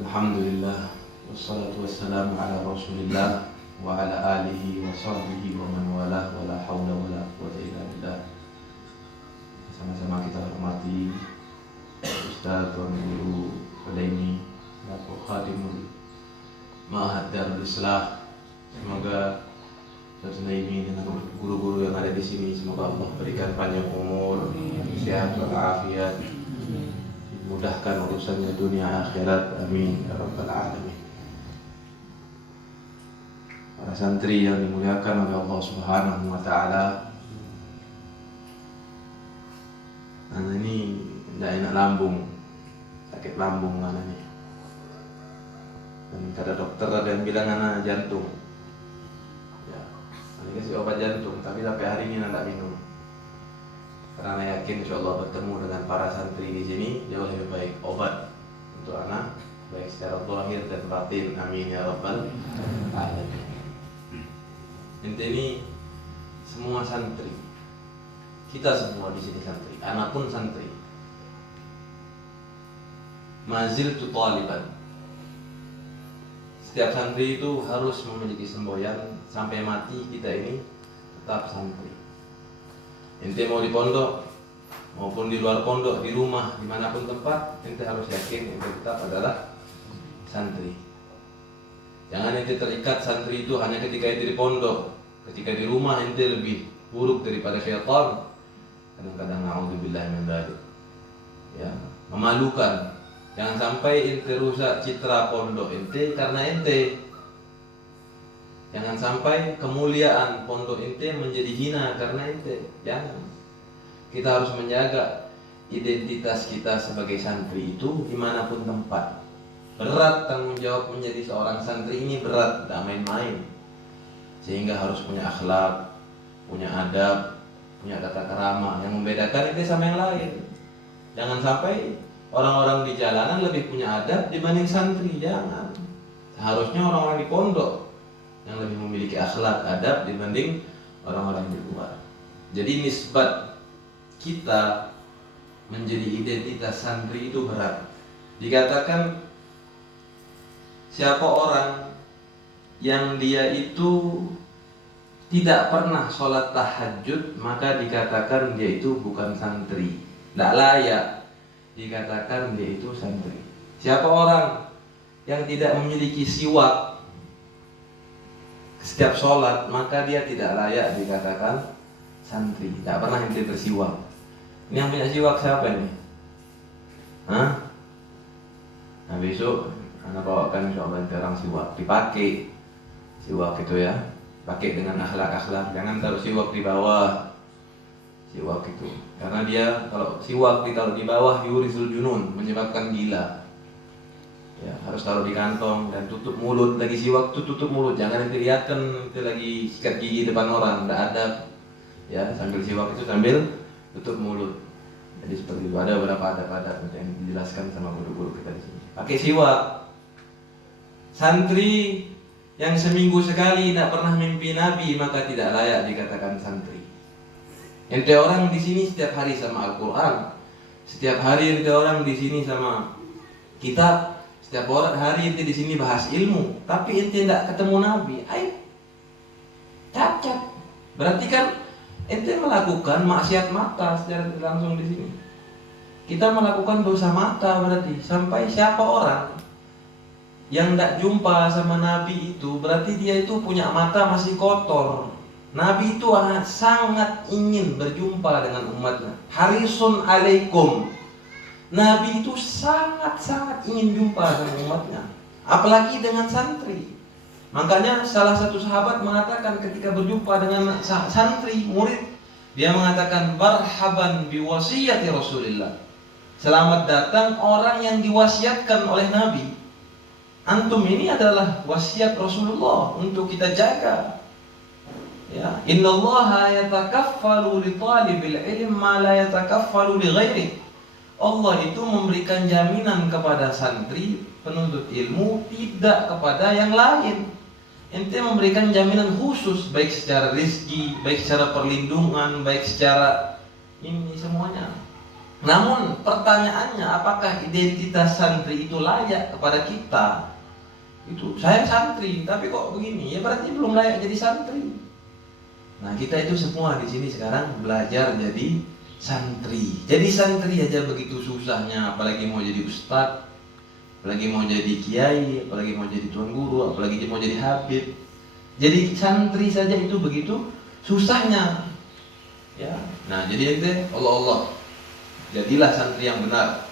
Alhamdulillah, wassalatu wassalamu ala rasulillah wa ala alihi wa sahbihi wa man walah, wa la hawla wa la quwwata illa billah. Sama-sama kita hormati Ustaz Tuan Guru Hudaimi selaku Khadimul Ma'had Darul Islah. Semoga Ustaz Hudaimi dan guru-guru yang ada di sini, semoga Allah berikan panjang umur, sehat walafiat, mudahkan urusannya dunia akhirat, amin ya rabbal alamin. Para santri yang dimuliakan oleh Allah Subhanahu wa taala, anak ini tidak enak lambung, sakit lambung anak ini. Dan kata dokter ada yang bilang anak jantung. Ya, ini kasih obat jantung, tapi sampai hari ini anak tak minum. Karena yakin insya Allah bertemu dengan para santri di sini jauh lebih baik obat untuk anak, baik secara zahir dan batin, amin ya rabbal alamin. Ini semua santri, kita semua di sini santri, anak pun santri. Maziltu taliban. Setiap santri itu harus memiliki semboyan sampai mati, kita ini tetap santri. Ente mau di pondok maupun di luar pondok, di rumah, dimanapun tempat, ente harus yakin ente tetap adalah santri. Jangan ente terikat santri itu hanya ketika ente di pondok. Ketika di rumah ente lebih buruk daripada syaitan. Kadang-kadang na'udzubillah min dzalik. Ya, memalukan. Jangan sampai ente rusak citra pondok ente karena ente. Jangan sampai kemuliaan pondok ente menjadi hina karena ente. Jangan. Kita harus menjaga identitas kita sebagai santri itu dimanapun tempat. Berat tanggung jawab menjadi seorang santri ini, berat, tidak main-main. Sehingga harus punya akhlak, punya adab, punya tata kerama yang membedakan ente sama yang lain. Jangan sampai orang-orang di jalanan lebih punya adab dibanding santri. Jangan. Seharusnya orang-orang di pondok yang lebih memiliki akhlak, adab dibanding orang-orang di luar. Jadi nisbat kita menjadi identitas santri itu berat. Dikatakan siapa orang yang dia itu tidak pernah sholat tahajud, maka dikatakan dia itu bukan santri, tidak layak dikatakan dia itu santri. Siapa orang yang tidak memiliki siwak setiap sholat, maka dia tidak layak dikatakan santri. Tidak pernah ente bersiwak. Ini yang punya siwak siapa ini? Hah? Nah besok anak bawakan insyaallah orang siwak, dipakai siwak itu ya, pakai dengan akhlak-akhlak. Jangan taruh siwak di bawah. Siwak itu, karena dia kalau siwak ditaruh di bawah yurisul junun, menyebabkan gila. Ya, harus taruh di kantong dan tutup mulut. Lagi siwak tuh tutup mulut, jangan nanti lihatkan itu lagi sikat gigi depan orang, tidak ada. Ya, sambil siwak itu sambil tutup mulut. Jadi seperti itu, ada beberapa adab-adab yang dijelaskan sama guru-guru kita di sini. Pakai siwak. Santri yang seminggu sekali tidak pernah mimpi Nabi, maka tidak layak dikatakan santri. Ente orang di sini setiap hari sama Al-Quran, setiap hari ente orang di sini sama kitab. Setiap hari ente di sini bahas ilmu, tapi ente tidak ketemu Nabi, ayo cacat. Berarti kan ente melakukan maksiat mata secara langsung di sini. Kita melakukan dosa mata berarti. Sampai siapa orang yang tidak jumpa sama Nabi itu, berarti dia itu punya mata masih kotor. Nabi itu sangat ingin berjumpa dengan umatnya. Harisun alaikum. Nabi itu sangat-sangat ingin jumpa dengan umatnya, apalagi dengan santri. Makanya salah satu sahabat mengatakan ketika berjumpa dengan santri, murid, dia mengatakan marhaban biwasiyati Rasulillah. Selamat datang orang yang diwasiatkan oleh Nabi. Antum ini adalah wasiat Rasulullah untuk kita jaga. Ya, innallaha yatakaffalu li talibil ilm ma la yatakaffalu li ghairihi. Allah itu memberikan jaminan kepada santri penuntut ilmu, tidak kepada yang lain. Ente memberikan jaminan khusus, baik secara rezeki, baik secara perlindungan, baik secara ini semuanya. Namun pertanyaannya, apakah identitas santri itu layak kepada kita? Itu saya santri, tapi kok begini? Ya berarti belum layak jadi santri. Nah, kita itu semua di sini sekarang belajar jadi santri. Jadi santri aja begitu susahnya, apalagi mau jadi ustadz, apalagi mau jadi kiai, apalagi mau jadi tuan guru, apalagi mau jadi habib. Jadi santri saja itu begitu susahnya. Ya. Nah, jadi ente Allah, jadilah santri yang benar.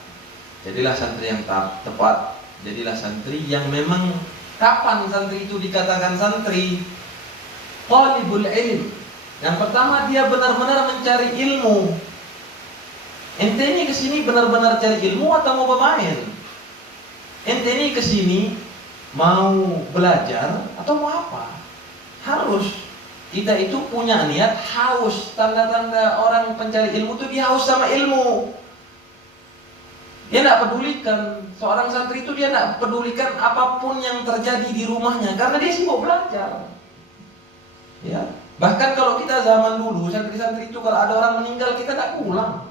Jadilah santri yang tepat. Jadilah santri yang memang, kapan santri itu dikatakan santri? Talibul ilm. Yang pertama, dia benar-benar mencari ilmu. Ente ini kesini benar-benar cari ilmu atau mau bermain? Ente ini kesini mau belajar atau mau apa? Harus. Kita itu punya niat haus. Tanda-tanda orang pencari ilmu itu dia haus sama ilmu. Dia tidak pedulikan. Seorang santri itu dia tidak pedulikan apapun yang terjadi di rumahnya, karena dia sibuk belajar. Ya. Bahkan kalau kita zaman dulu, santri-santri itu kalau ada orang meninggal kita tidak pulang.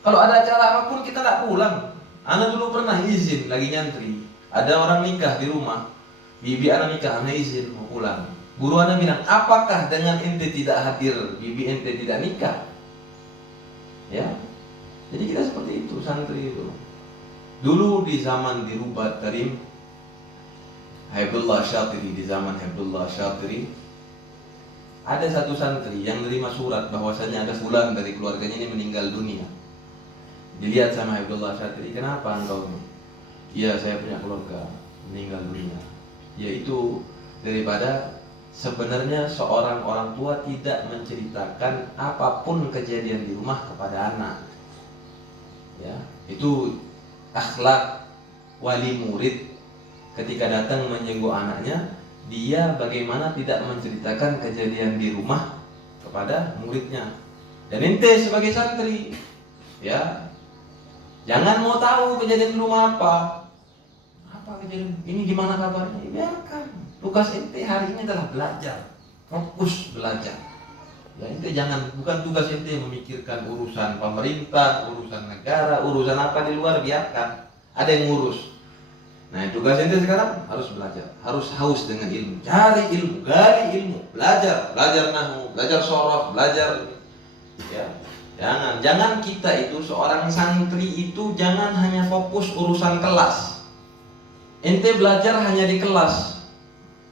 Kalau ada acara apapun kita tidak pulang. Ana dulu pernah izin lagi nyantri. Ada orang nikah di rumah. Bibi ana nikah, ana izin mau pulang. Guru ana bilang, apakah dengan ente tidak hadir, bibi ente tidak nikah? Ya. Jadi kita seperti itu, santri itu. Dulu di zaman di Rubat Karim, Haibullah Syatiri, di zaman Haibullah Syatiri, ada satu santri yang menerima surat bahwasanya ada fulan dari keluarganya ini meninggal dunia. Dilihat sama Haibullah Syatiri, kenapa engkau ini? Iya, saya punya keluarga meninggal dunia. Yaitu daripada sebenarnya seorang orang tua tidak menceritakan apapun kejadian di rumah kepada anak. Ya, itu akhlak wali murid ketika datang menjenguk anaknya, dia bagaimana tidak menceritakan kejadian di rumah kepada muridnya. Dan ente sebagai santri, ya, jangan mau tahu kejadian di rumah apa kejadian ini, gimana kabarnya, biarkan. Tugas ente hari ini adalah belajar, fokus belajar. Ya, ente jangan, bukan tugas ente memikirkan urusan pemerintah, urusan negara, urusan apa di luar, biarkan. Ada yang ngurus. Nah, tugas ente sekarang harus belajar, harus haus dengan ilmu, cari ilmu, gali ilmu, belajar nahwu, belajar sorof, belajar. Ya, jangan kita itu seorang santri itu jangan hanya fokus urusan kelas. Ente belajar hanya di kelas,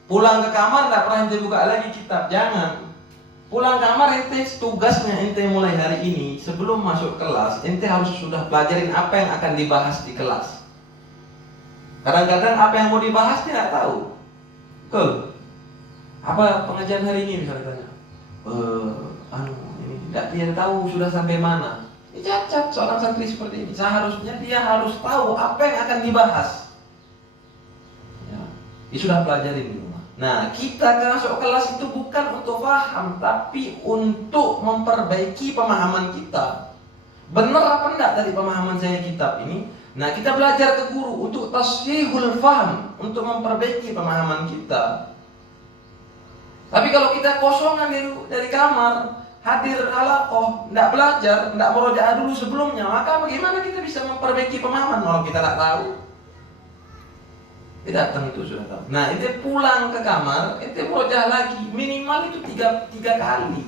pulang ke kamar tidak pernah ente buka lagi kitab, jangan. Pulang kamar ente tugasnya ente mulai hari ini sebelum masuk kelas ente harus sudah pelajarin apa yang akan dibahas di kelas. Kadang-kadang apa yang mau dibahas tidak tahu. Betul. Apa pengajian hari ini misalnya tanya, ini tidak tahu sudah sampai mana. Ini cacat seorang santri seperti ini. Seharusnya dia harus tahu apa yang akan dibahas. Ya, dia sudah pelajarin di rumah. Nah, kita masuk kelas itu bukan untuk paham, tapi untuk memperbaiki pemahaman kita. Benar apa enggak dari pemahaman saya kitab ini? Nah, kita belajar ke guru untuk tashihul faham, untuk memperbaiki pemahaman kita. Tapi kalau kita kosongan dari kamar, hadir halaqah, tidak belajar, tidak murojaah dulu sebelumnya, maka bagaimana kita bisa memperbaiki pemahaman kalau kita tidak tahu? Kita datang itu sudah tahu. Nah, ente pulang ke kamar, ente murojaah lagi, minimal itu tiga kali.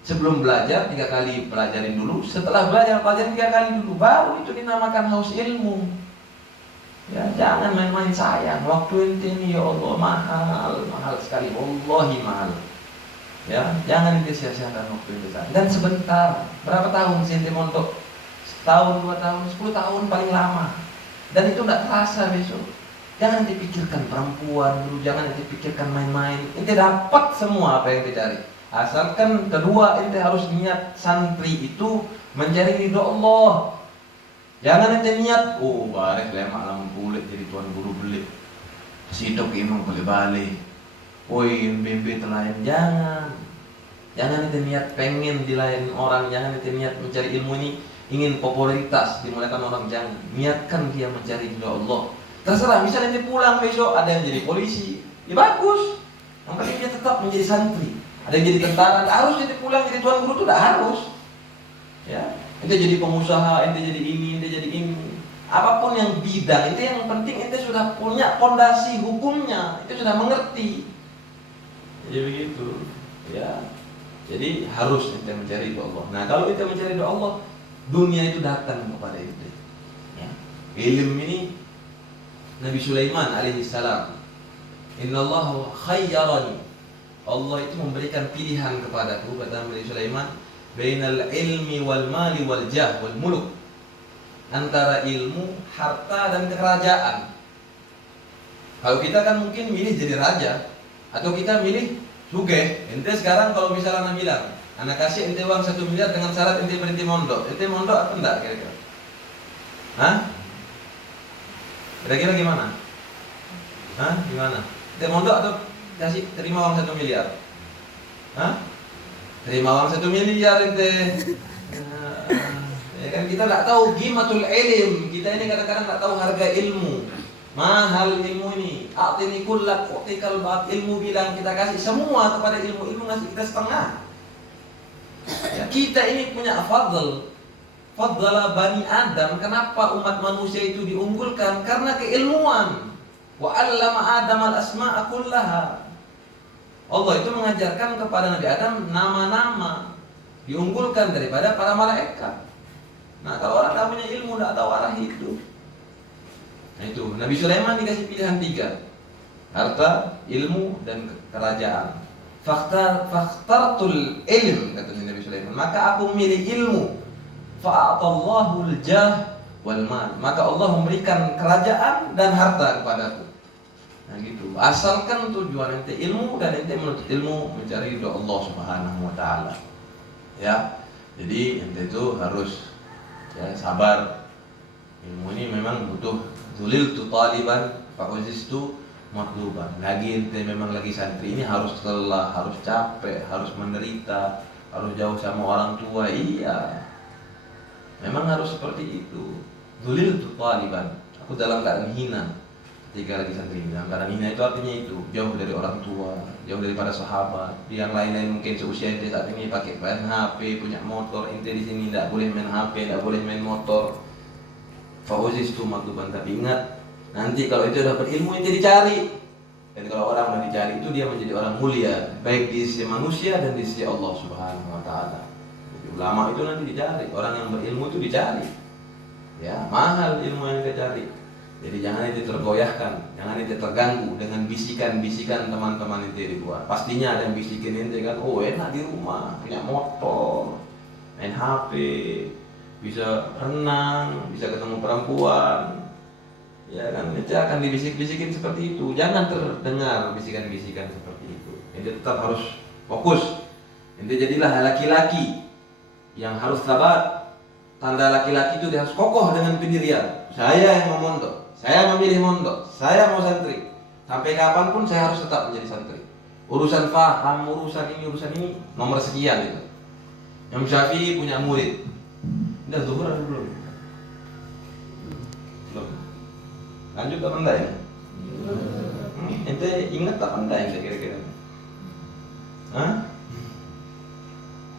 Sebelum belajar 3 kali pelajarin dulu, setelah belajar pelajarin 3 kali dulu, baru itu dinamakan haus ilmu. Ya, jangan main-main sayang. Waktu ente ini ya Allah mahal sekali, wallahi mahal. Ya, jangan ente sia-siakan waktu ente. Dan sebentar, berapa tahun sih ente mondok? Setahun, 2 tahun, 10 tahun paling lama. Dan itu enggak terasa besok. Jangan dipikirkan perempuan dulu, jangan dipikirkan main-main. Ente dapat semua apa yang ente cari. Asalkan kedua ente harus niat santri itu mencari ridho Allah. Jangan ente niat, barek lemak lam bulit jadi tuan guru belit. Sidok imam boleh balik. Bembe telayan, jangan. Jangan ente niat pengen dilayan orang, jangan ente niat mencari ilmu ini ingin popularitas dimulakan orang, jangan. Niatkan dia mencari ridho Allah. Terserah, misalnya ente pulang besok ada yang jadi polisi, ya bagus. Yang penting dia tetap menjadi santri. Ada yang jadi tentara, harus jadi pulang jadi tuan guru itu tidak harus. Ya, ente jadi pengusaha, ente jadi ini, ente jadi ini. Apapun yang bidang, ente yang penting ente sudah punya fondasi hukumnya, ente sudah mengerti. Jadi begitu, ya. Jadi harus ente mencari doa Allah. Nah kalau ente mencari doa Allah, dunia itu datang kepada ente. Ya. Ilmu ini Nabi Sulaiman alaihissalam, Innallahu khayyarani. Allah itu memberikan pilihan kepadaku, kata Nabi Sulaiman, bainal ilmi wal mali wal jah wal muluk, antara ilmu, harta dan kerajaan. Kalau kita kan mungkin milih jadi raja, atau kita milih sugih. Ente sekarang kalau misalnya anak bilang, anak kasih ente uang 1 miliar dengan syarat ente berhenti mondok, ente mondok apa enggak kira-kira? Hah? Kira-kira gimana? Hah? Gimana? Ente mondok atau kasih terima uang 1 miliar? Hah? Terima uang 1 miliar ente. Ya kan kita nggak tahu qimatul ilm. Kita ini kadang-kadang nggak tahu harga ilmu. Mahal ilmu ini. A'tini kullak u'tikal ba'd. Ilmu bilang kita kasih semua kepada ilmu. Ilmu ngasih kita setengah. Ya, kita ini punya fadl. Fadla Bani Adam. Kenapa umat manusia itu diunggulkan? Karena keilmuan. Wa 'allama Adam al-asma'a kullaha. Allah itu mengajarkan kepada Nabi Adam nama-nama, diunggulkan daripada para malaikat. Nah kalau orang tidak punya ilmu, tidak tahu arah hidup. Nah itu Nabi Sulaiman dikasih pilihan 3, harta, ilmu, dan kerajaan. Fakhtartul ilm, kata Nabi Sulaiman, maka aku memilih ilmu. Fa'atallahul jah wal mal, maka Allah memberikan kerajaan dan harta kepadaku. Nah gitu. Asalkan tujuan ente ilmu dan ente menuntut ilmu mencari ridho Allah Subhanahu wa taala. Ya. Jadi ente itu harus ya sabar. Ilmu ini memang butuh zuliltu taliban fa'uzistu matluban. Lagi ente memang lagi santri ini harus lelah, harus capek, harus menderita, harus jauh sama orang tua. Iya. Memang harus seperti itu. Zuliltu taliban. Aku dalam keadaan hina. Tiga lagi santri bilang, karena hina itu artinya itu jauh dari orang tua, jauh daripada sahabat. Yang lain-lain mungkin seusia ente saat ini pakai main HP, punya motor. Ente di sini tidak boleh main HP, tidak boleh main motor. Fauzistu matluban, tapi ingat nanti kalau itu dapat ilmu ente dicari. Dan kalau orang yang dicari itu dia menjadi orang mulia, baik di sisi manusia dan di sisi Allah Subhanahu wa taala. Jadi ulama itu nanti dicari, orang yang berilmu itu dicari. Ya, mahal ilmu yang dicari. Jadi jangan itu tergoyahkan, jangan itu terganggu dengan bisikan-bisikan teman-teman itu di luar. Pastinya ada yang bisikin ente kan, oh enak di rumah, punya motor, main HP, bisa renang, bisa ketemu perempuan. Ya kan, ente akan dibisik-bisikin seperti itu. Jangan terdengar bisikan-bisikan seperti itu. Ente tetap harus fokus. Ente jadilah laki-laki yang harus sabar. Tanda laki-laki itu dia harus kokoh dengan pendirian. Saya yang mau mondok, saya memilih mondok, saya mau santri. Sampai kapanpun saya harus tetap menjadi santri. Urusan paham, urusan ini nomor sekian itu. Imam Syafi'i punya murid. Udah zuhur atau belum? Belum. Lanjut apa enggak ya? Ente ingat apa enggak ente kira-kira? Hah?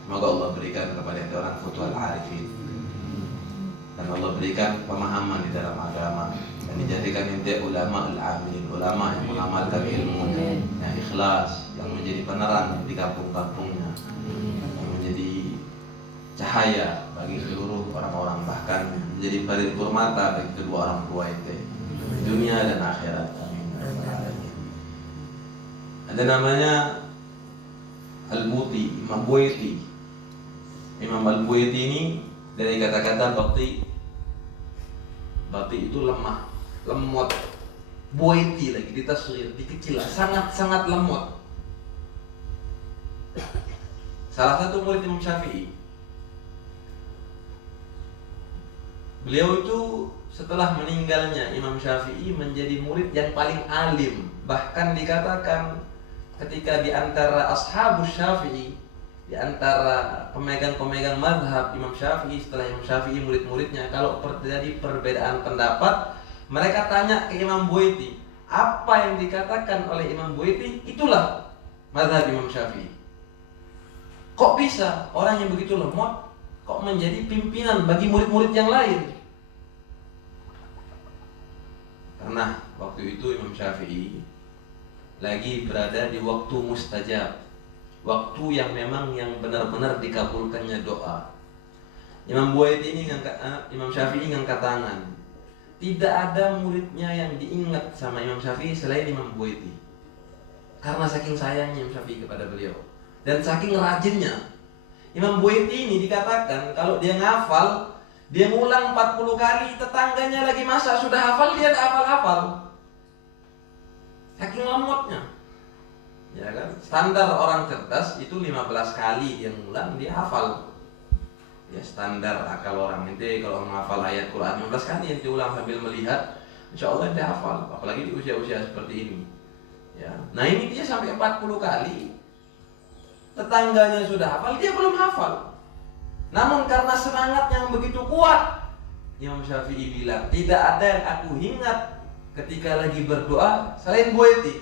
Semoga Allah berikan kepada ente orang futuhal arifin. Dan Allah berikan pemahaman di dalam agama dan dijadikan ente ulama al-amilin, ulama yang mengamalkan ilmunya, yang ikhlas, yang menjadi penerang di kampung-kampungnya, yang menjadi cahaya bagi seluruh orang-orang, bahkan menjadi pelipur mata bagi kedua orang tua ente, dunia dan akhirat. Amin. Ada namanya Al-Buti, Imam Buaiti. Imam Al-Buaiti ini dari kata-kata bati. Bati itu lemah, lemot. Buaiti lagi ditasghir, dikecil, sangat-sangat lemot. Salah satu murid Imam Syafi'i. Beliau itu setelah meninggalnya Imam Syafi'i menjadi murid yang paling alim. Bahkan dikatakan ketika di antara ashabus Syafi'i, di antara pemegang-pemegang mazhab Imam Syafi'i, setelah Imam Syafi'i murid-muridnya, kalau terjadi perbedaan pendapat, mereka tanya ke Imam Buaiti, apa yang dikatakan oleh Imam Buaiti itulah mazhab Imam Syafi'i. Kok bisa orang yang begitu lemot kok menjadi pimpinan bagi murid-murid yang lain? Karena waktu itu Imam Syafi'i lagi berada di waktu mustajab, waktu yang memang yang benar-benar dikabulkannya doa. Imam Buaiti ini Imam Syafi'i ngangkat tangan. Tidak ada muridnya yang diingat sama Imam Syafi'i selain Imam Buaiti. Karena saking sayangnya Imam Syafi'i kepada beliau dan saking rajinnya. Imam Buaiti ini dikatakan kalau dia ngafal, dia ngulang 40 kali, tetangganya lagi masak sudah hafal, dia tak hafal-hafal. Saking lemotnya. Ya kan? Standar orang cerdas itu 15 kali dia ngulang, dia hafal. Ya standar akal orang. Ente kalau menghafal ayat Quran 15 kali ente ulang sambil melihat, insya Allah ente hafal. Apalagi di usia-usia seperti ini. Ya. Nah ini dia sampai 40 kali. Tetangganya sudah hafal, dia belum hafal. Namun karena semangat yang begitu kuat, Imam Syafi'i bilang, tidak ada yang aku ingat ketika lagi berdoa selain Buaiti.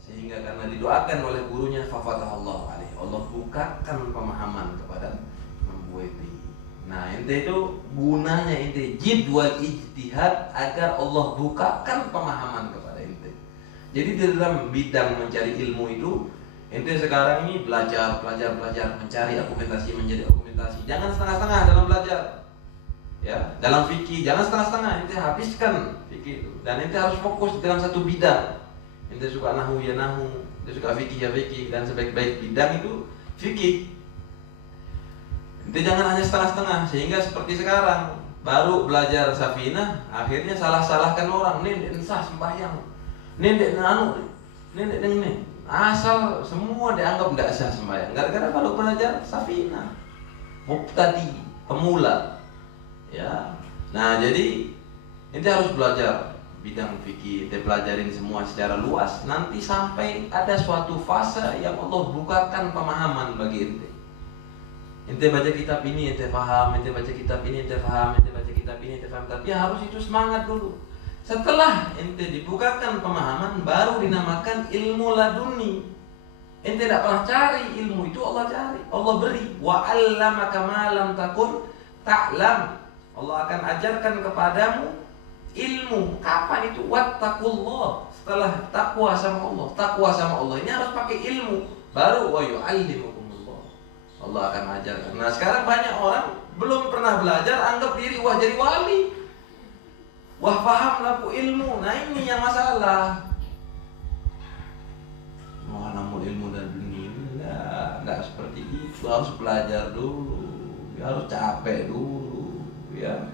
Sehingga karena didoakan oleh gurunya, fafatahallahu alaihi, Allah bukakan pemahaman kepada Imam Buaiti. Nah ente itu gunanya ente jidwal ijtihad agar Allah bukakan pemahaman kepada ente. Jadi di dalam bidang mencari ilmu itu, ente sekarang ini belajar, mencari argumentasi menjadi argumentasi. Jangan setengah-setengah dalam belajar. Ya, dalam fikih jangan setengah-setengah, ente habiskan fikih itu. Dan ente harus fokus dalam satu bidang. Ente suka nahu ya nahu, ente suka fikih ya fikih, dan sebaik-baik bidang itu fikih. Ente jangan hanya setengah-setengah, sehingga seperti sekarang baru belajar Safinah, akhirnya salah-salahkan orang. Nih sah sembahyang, nih nanu, nih asal semua dianggap tidak sah sembahyang gara-gara baru belajar Safinah. Mubtadi, pemula. Ya. Nah, jadi ente harus belajar bidang fikih, ente pelajarin semua secara luas, nanti sampai ada suatu fase yang Allah bukakan pemahaman bagi ente. Ente baca kitab ini, ente paham, ente baca kitab ini, ente paham, ente baca kitab ini, ente paham. Tapi harus itu semangat dulu. Setelah ente dibukakan pemahaman, baru dinamakan ilmu laduni. Ente tidak pernah cari ilmu itu, Allah cari, Allah beri. Wa 'allamaka ma lam takun ta'lam. Allah akan ajarkan kepadamu ilmu. Kapan itu? Wattaqullah. Setelah takwa sama Allah, takwa sama Allah ini harus pakai ilmu. Baru wa yu'allimukumullah. Allah akan ajarkan. Nah sekarang banyak orang belum pernah belajar, anggap diri wah jadi wali, wah paham laku ilmu. Nah ini yang masalah. Wah namun ilmu dan dunia enggak seperti itu. Harus belajar dulu, harus capek dulu, ya.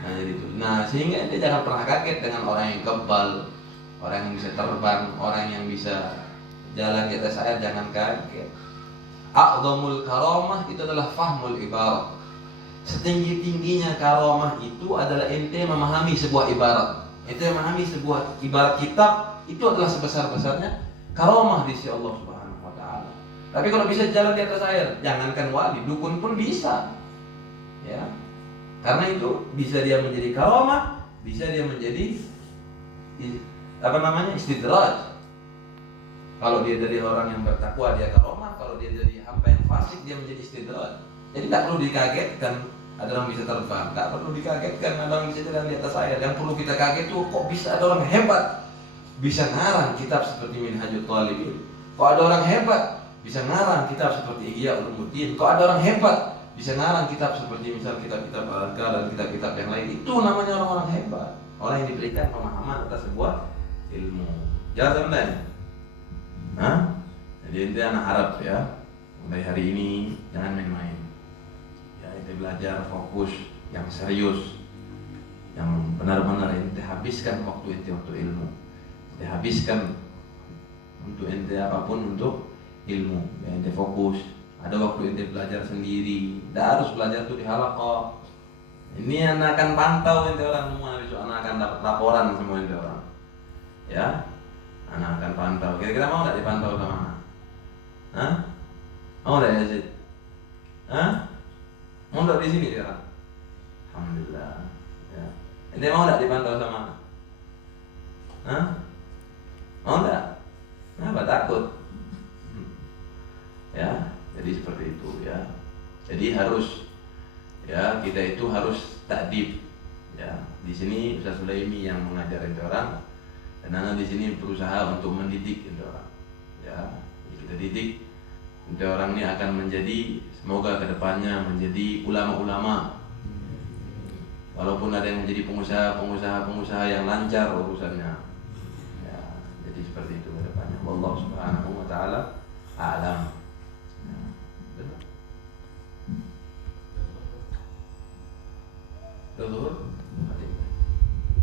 Nah jadi itu. Nah sehingga dia jangan pernah kaget dengan orang yang kebal, orang yang bisa terbang, orang yang bisa jalan di atas air. Jangan kaget. A'zamul karamah itu adalah fahmul ibarat. Setinggi-tingginya karamah itu adalah ente memahami sebuah ibarat. Ente memahami sebuah ibarat kitab, itu adalah sebesar-besarnya karamah di sisi Allah Subhanahu wa taala. Tapi kalau bisa jalan di atas air, jangankan wali, dukun pun bisa. Ya. Karena itu bisa dia menjadi karamah, bisa dia menjadi istidraj. Kalau dia dari orang yang bertakwa dia karamah, kalau dia dari hamba yang fasik dia menjadi istidraj. Jadi tidak perlu dikagetkan ada orang bisa terbang, tidak perlu dikagetkan ada orang bisa jalan di atas air. Yang perlu kita kaget itu kok bisa ada orang hebat bisa ngarang kitab seperti Minhajul Talibin. Kok ada orang hebat bisa ngarang kitab seperti Ihya Ulumuddin. Kok ada orang hebat bisa ngarang kitab seperti misal kitab-kitab Al-Azkar dan kitab-kitab yang lain. Itu namanya orang-orang hebat, orang yang diberikan pemahaman atas sebuah ilmu. Jangan teman-teman. Nah, jadi ente anak Arab ya, mulai hari ini jangan main-main. Ya ente belajar fokus, yang serius, yang benar-benar ente habiskan waktu ente untuk ilmu. Ente habiskan untuk ente apapun untuk ilmu. Ya ente fokus. Ada waktu ente belajar sendiri. Tidak harus belajar tuh di halaqah. Ini anak akan pantau ente orang semua, besok anak akan dapat laporan semua ente orang. Ya. Anak akan pantau. Kira-kira mau nggak dipantau sama anak? Hah? Mau nggak ya Zid? Hah? Mau nggak di sini sekarang? Alhamdulillah. Ya. Ente mau nggak dipantau sama anak? Hah? Mau nggak? Kenapa takut? Ya, jadi seperti itu ya. Jadi harus Ya, kita itu harus takdib. Ya, di sini Ustaz Sulaimi yang mengajar ente orang, dan Ana di sini berusaha untuk mendidik ente orang. Ya, kita didik ente orang ini akan menjadi, semoga kedepannya menjadi ulama-ulama. Walaupun ada yang menjadi pengusaha yang lancar urusannya. Ya, jadi seperti itu kedepannya. Wallahu subhanahu wa ta'ala a'lam.